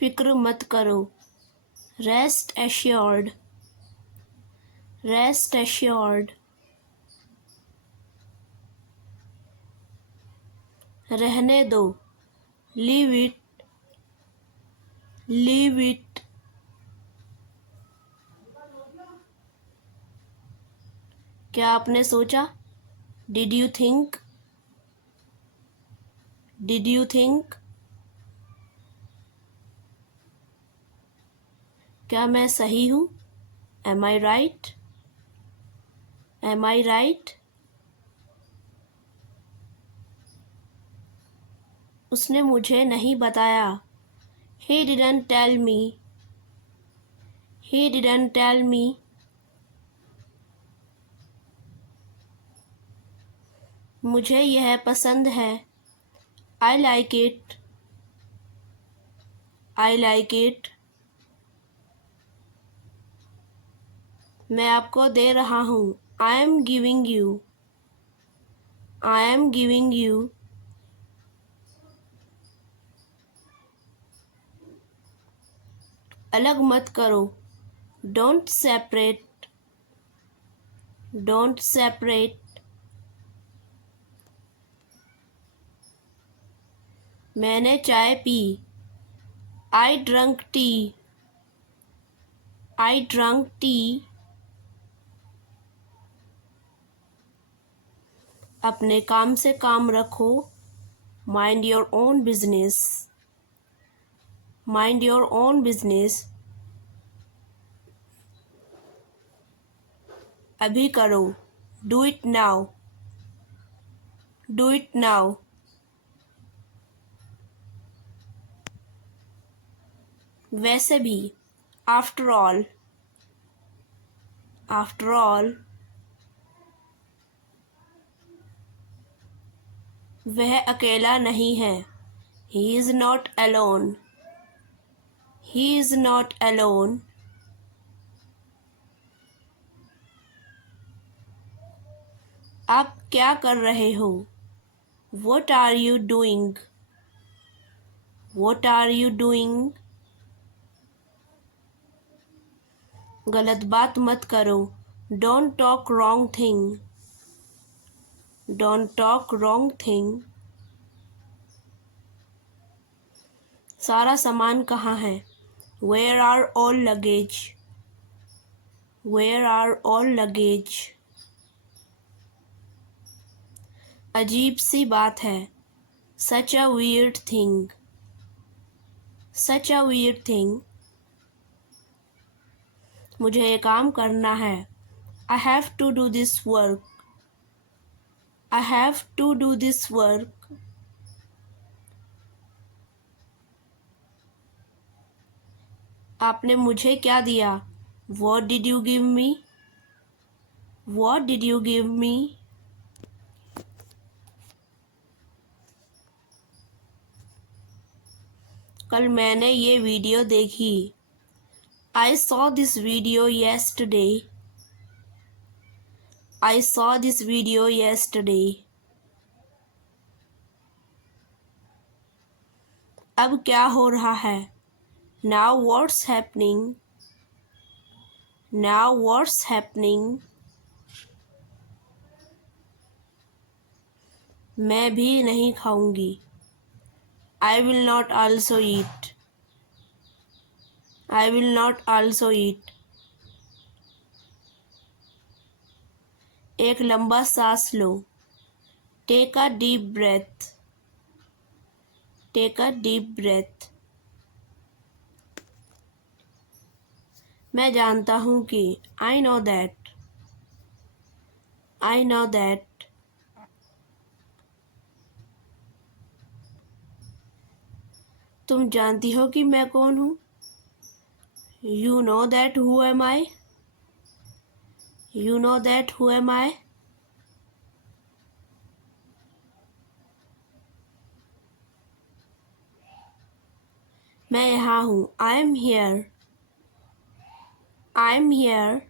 फिक्र मत करो। Rest assured, rest assured. रहने दो। Leave it, leave it. क्या आपने सोचा? Did you think, did you think. क्या मैं सही हूँ? एम आई राइट, एम आई राइट। उसने मुझे नहीं बताया। He didn't tell me, he didn't tell me। मुझे यह पसंद है। I like it, I like it। मैं आपको दे रहा हूँ। I am giving you, I am giving you। अलग मत करो। Don't separate, don't separate। मैंने चाय P. I drank tea, I drank tea। अपने काम से काम रखो। Mind your own business, mind your own business। अभी करो। Do it now, do it now। वैसे भी। After all, after all। वह अकेला नहीं है। He is not alone, he is not alone। आप क्या कर रहे हो? What are you doing, what are you doing। गलत बात मत करो। Don't talk wrong thing, don't talk wrong thing। सारा सामान कहाँ है? Where are all luggage, where are all luggage। अजीब सी बात है। Such a weird thing, such a weird thing। मुझे ये काम करना है। I have to do this work, I have to do this work। आपने मुझे क्या दिया? What did you give me, what did you give me। कल मैंने ये वीडियो देखी। I saw this video yesterday, I saw this video yesterday। अब क्या हो रहा है? Now what's happening, now what's happening। मैं भी नहीं खाऊंगी। I will not also eat, I will not also eat। एक लंबा सांस लो। Take a deep breath, take a deep breath। मैं जानता हूँ कि I know that, I know that। तुम जानती हो कि मैं कौन हूँ? You know that who am I, you know that who am I। मैं यहाँ हूँ। I am here, I am here।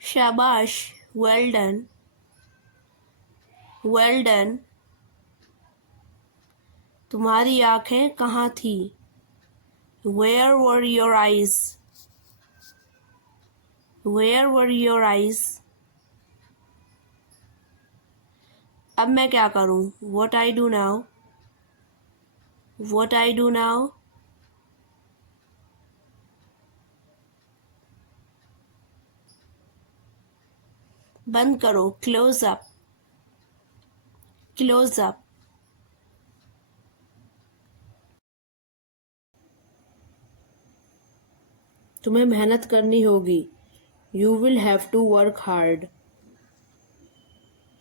शाबाश, well done, well done। तुम्हारी आंखें कहाँ थी? Where were your eyes? Where were your eyes? अब मैं क्या करूं? What I do now? What I do now? बंद करो. Close up. Close up. तुम्हें मेहनत करनी होगी. You will have to work hard.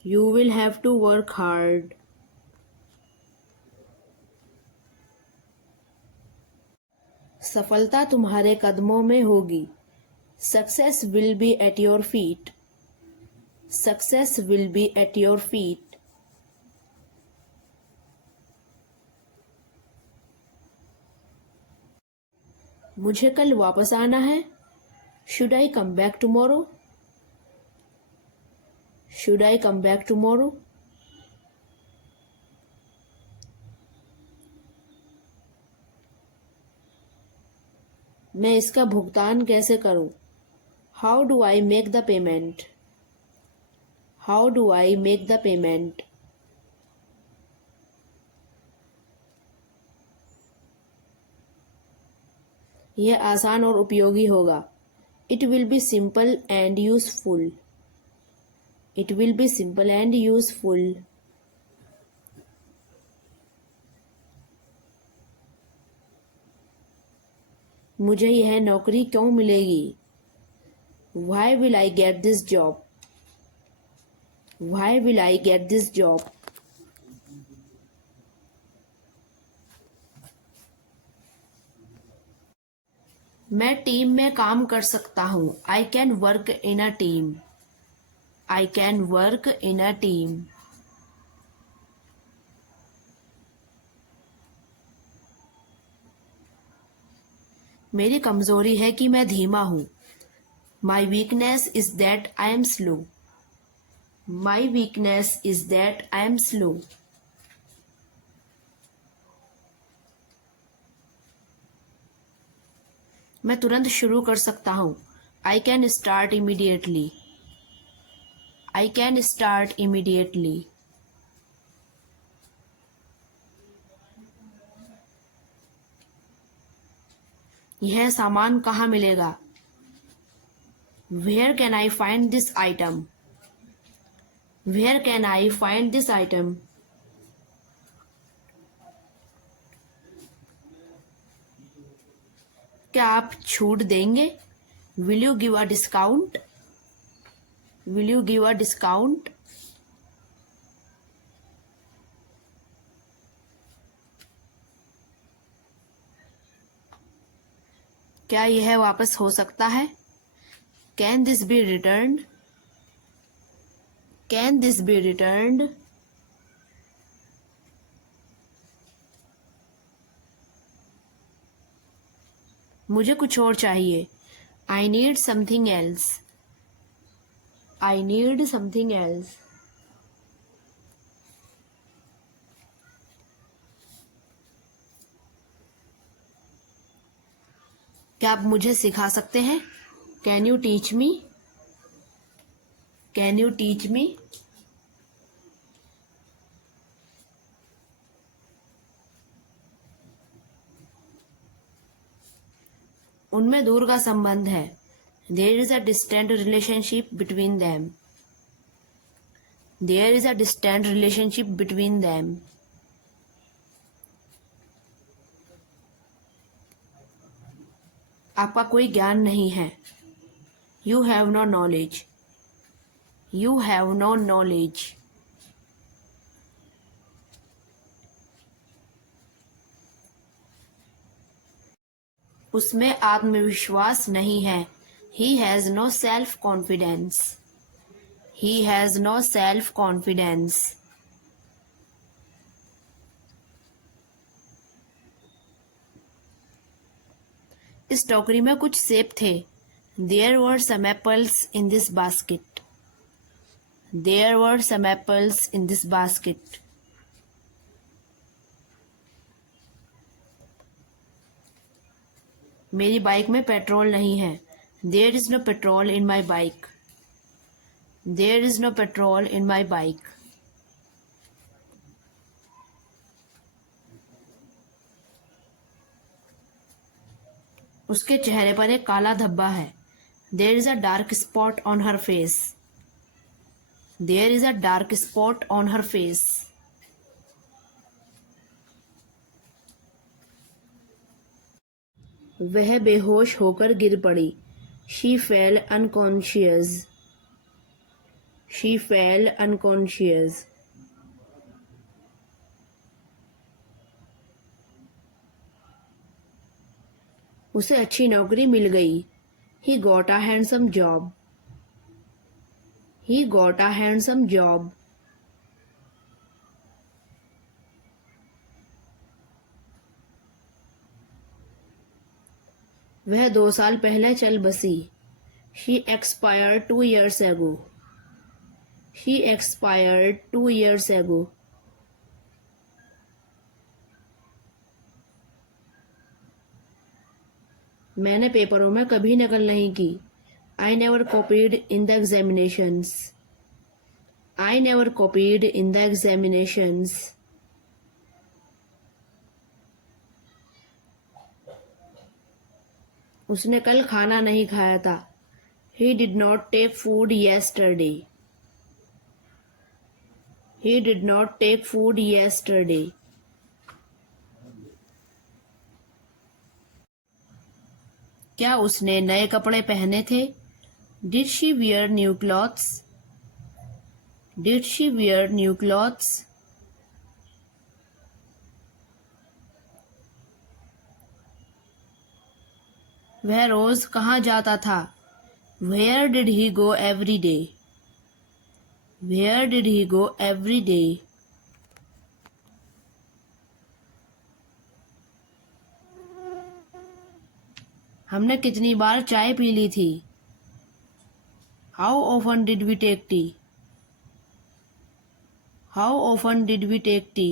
You will have to work hard. सफलता तुम्हारे कदमों में होगी. Success will be at your feet. Success will be at your feet. मुझे कल वापस आना है. Should I come back tomorrow? Should I come back tomorrow? मैं इसका भुगतान कैसे करूं? How do I make the payment? How do I make the payment? यह आसान और उपयोगी होगा. It will be simple and useful. It will be simple and useful. मुझे यह नौकरी क्यों मिलेगी? Why will I get this job? Why will I get this job? मैं टीम में काम कर सकता हूँ. I can work in a team. I can work in a team. मेरी कमजोरी है कि मैं धीमा हूँ. My weakness is that I am slow. My weakness is that I am slow. मैं तुरंत शुरू कर सकता हूँ. I can start immediately. I can start immediately. यह सामान कहाँ मिलेगा? Where can I find this item? Where can I find this item? क्या आप छूट देंगे? Will you give a discount? Will you give a discount? क्या यह वापस हो सकता है? Can this be returned? Can this be returned? मुझे कुछ और चाहिए. I need something else. I need something else. क्या आप मुझे सिखा सकते हैं? Can you teach me? Can you teach me? उनमें दूर का संबंध है. There is a distant relationship between them. There is a distant relationship between them. आपका कोई ज्ञान नहीं है. You have no knowledge. You have no knowledge. उसमें आत्मविश्वास नहीं है. He has no self-confidence. He has no self-confidence. इस टोकरी में कुछ सेब थे. There were some apples in this basket. There were some apples in this basket. मेरी बाइक में पेट्रोल नहीं है। There is no petrol in my bike. There is no petrol in my bike. उसके चेहरे पर एक काला धब्बा है। There is a dark spot on her face. There is a dark spot on her face. वह बेहोश होकर गिर पड़ी। She fell unconscious. She fell unconscious. उसे अच्छी नौकरी मिल गई। He got a handsome job. He got a handsome job. वह 2 साल पहले चल बसी। She expired 2 years ago। She expired 2 years ago। मैंने पेपरों में कभी नकल नहीं की। I never copied in the examinations. I never copied in the examinations. उसने कल खाना नहीं खाया था। He did not take food yesterday. He did not take food yesterday. क्या उसने नए कपड़े पहने थे? Did she wear new clothes? Did she wear new clothes? वह रोज कहाँ जाता था? Where did he go every day? Where did he go every day? हमने कितनी बार चाय पी ली थी? How often did we take tea? How often did we take tea?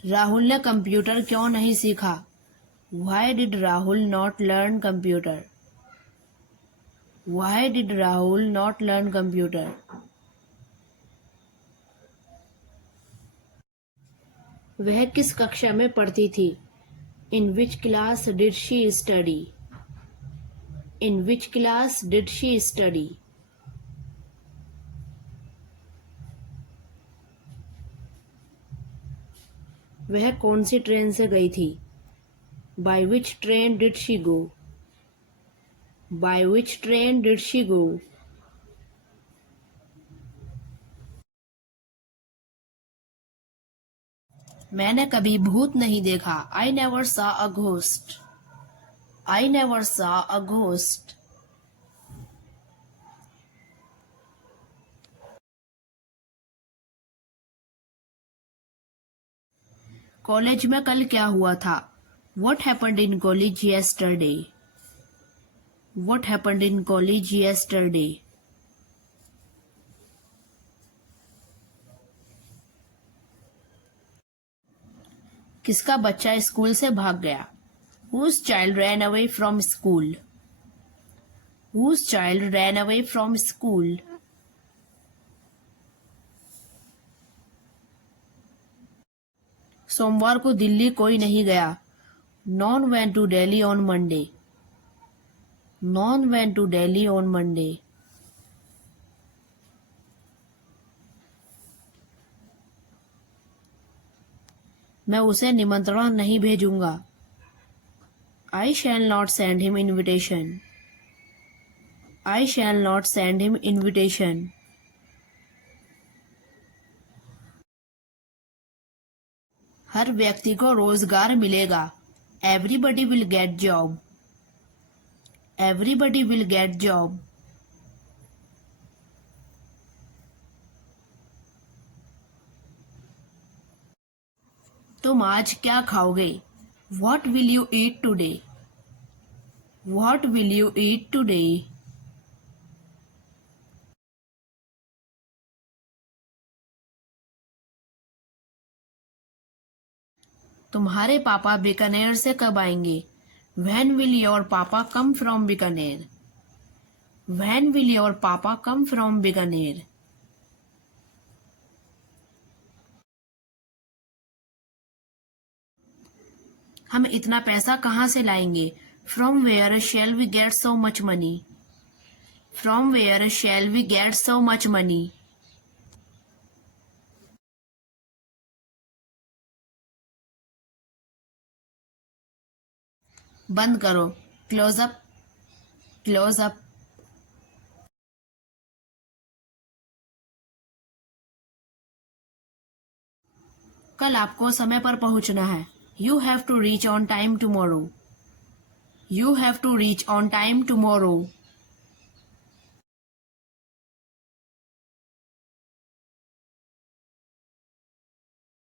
Rahul ने कंप्यूटर क्यों नहीं सीखा? Why did Rahul not learn computer? Why did Rahul not learn computer? वह किस कक्षा में पढ़ती थी? In which class did she study? In which class did she study? वह कौन सी ट्रेन से गई थी? By which train did she go? By which train did she go? मैंने कभी भूत नहीं देखा। I never saw a ghost. I never saw a ghost. College में कल क्या हुआ था? What happened in college yesterday? What happened in college yesterday? किसका बच्चा स्कूल से भाग गया? Whose child ran away from school? Whose child ran away from school? सोमवार को दिल्ली कोई नहीं गया। None went to Delhi on Monday. None went to Delhi on Monday. मैं उसे निमंत्रण नहीं भेजूंगा। I shall not send him invitation. I shall not send him invitation. हर व्यक्ति को रोजगार मिलेगा। Everybody will get job. Everybody will get job. तुम आज क्या खाओगे? What will you eat today? What will you eat today? तुम्हारे पापा बीकानेर से कब आएंगे? When will your papa come from Bikaner? When will your papa come from Bikaner? हम इतना पैसा कहाँ से लाएंगे? From where shall we get so much money? From where shall we get so much money? बंद करो. Close up. Close up. कल आपको समय पर पहुंचना है. You have to reach on time tomorrow. You have to reach on time tomorrow.